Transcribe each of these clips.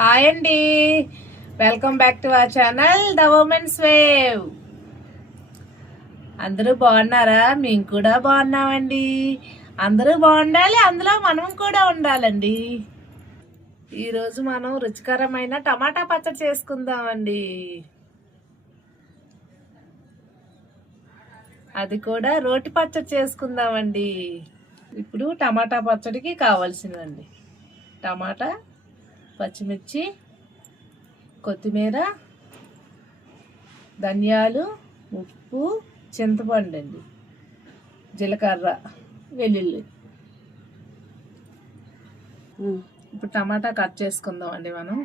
Hi అండి, welcome back to our channel the women's wave. అందరూ బాగున్నారా? మేము కూడా బాగున్నామండి. అందరూ బాగుండాలి, అందులో మనం కూడా ఉండాలండి. ఈరోజు మనం రుచికరమైన టమాటా పచ్చడి చేసుకుందామండి. అది కూడా రోటి పచ్చడి చేసుకుందామండి. ఇప్పుడు టమాటా పచ్చడికి కావాల్సినవండి: టమాటా, పచ్చిమిర్చి, కొత్తిమీర, ధనియాలు, ఉప్పు, చింతపండు అండి, జీలకర్ర, వెల్లుల్లి. ఇప్పుడు టమాటా కట్ చేసుకుందాం అండి. మనం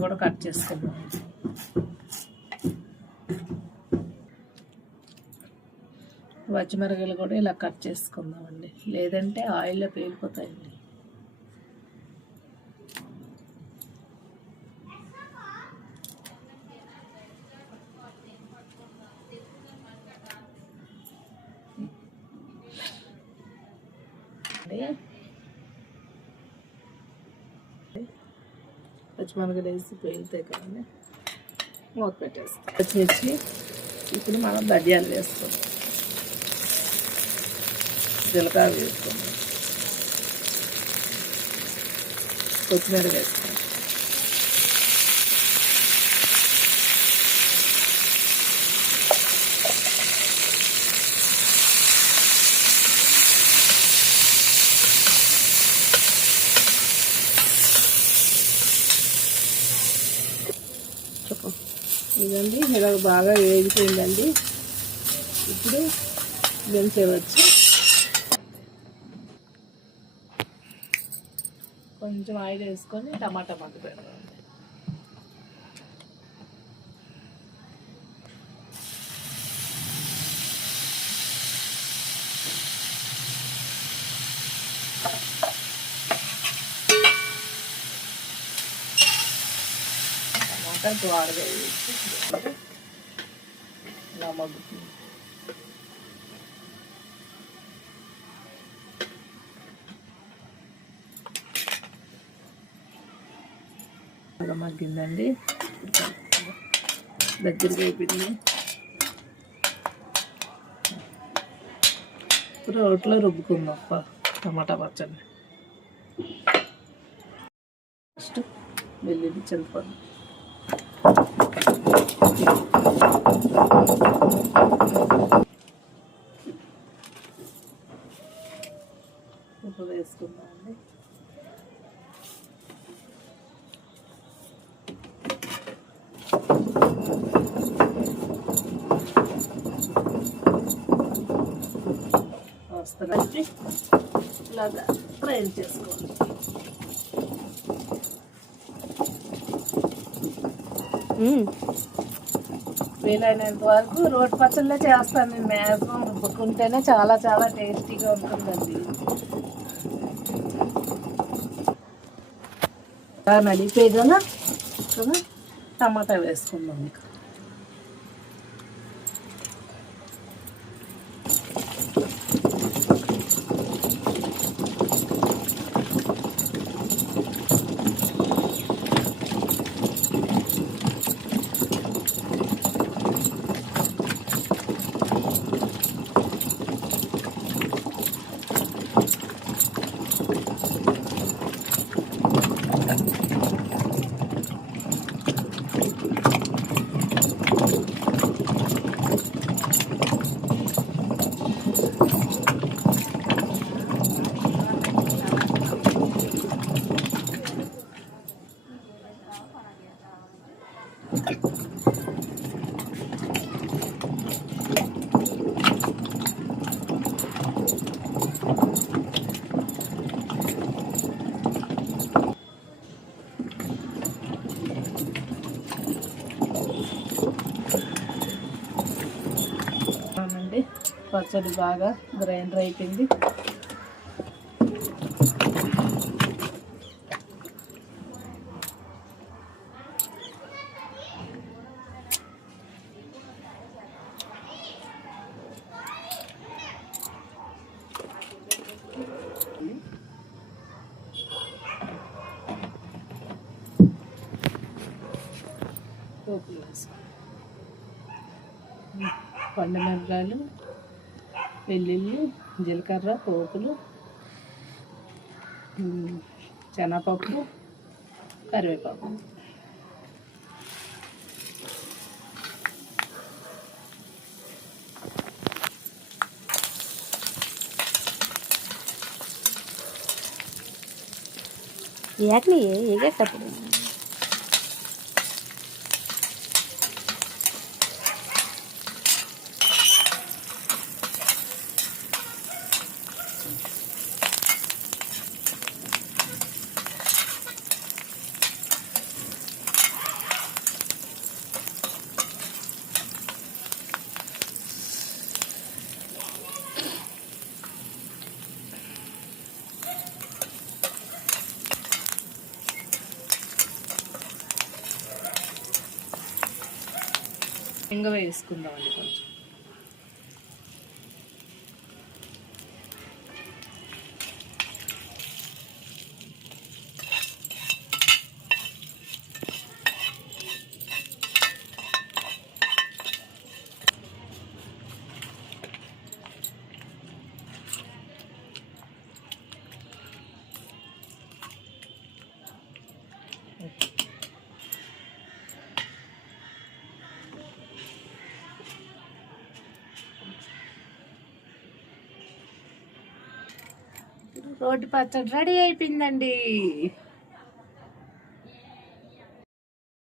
కూడా కట్ చేసుకుందాం. పచ్చిమిరపకాయలు కూడా ఇలా కట్ చేసుకుందామండి, లేదంటే ఆయిల్లో పేలిపోతాయండి. పచ్చిమిరపకాయలు వేసి పేలుతాయి కదండి, మూత పెట్టేస్తాం. పచ్చిమిర్చి ఇప్పుడు మనం ధనియాలు వేసుకుందాం, జీలకర్ర వేసుకుందాం, కొత్తిమీర వేసుకుందాం. ఇదండి ఇలా బాగా వేగిపోయిందండి. ఇప్పుడు దించేవచ్చు. కొంచెం ఆయిల్ వేసుకొని టమాటా మగ్గ పెడదాం. టమాటా ద్వారగా వేసి ఇలా మగ్గుతుంది. అలా మగ్గిందండి, దగ్గరికి అయిపోయింది. రోట్లో రుబ్బుకుందాం టమాటా పచ్చడి. ఫస్ట్ వెల్లుల్లి, చింతపండు, ఉప్పు వేసుకుందామండి. వస్తుంది ఇలాగా ఫ్రై చేసుకోవాలి. వీలైనంత వరకు రోటి పచ్చళ్ళే చేస్తాను నేను. మ్యాక్సిమం రుబ్బుకుంటేనే చాలా చాలా టేస్టీగా ఉంటుందండి. నలిపేగా టమాటా వేసుకుందాం. ఇంకా పచ్చడి బాగా గ్రైండర్ అయిపోయింది. పోపులు వేసుకో, పండుమిరపకాయలు, వెల్లుల్లి, జీలకర్ర, పోపులు, శనగపప్పు, కరివేపాకు. ఏకని ఏగేటప్పుడు ఇంగ వేసుకుందామండి కొంచెం. రోటి పచ్చడి రెడీ అయిపోయిందండి.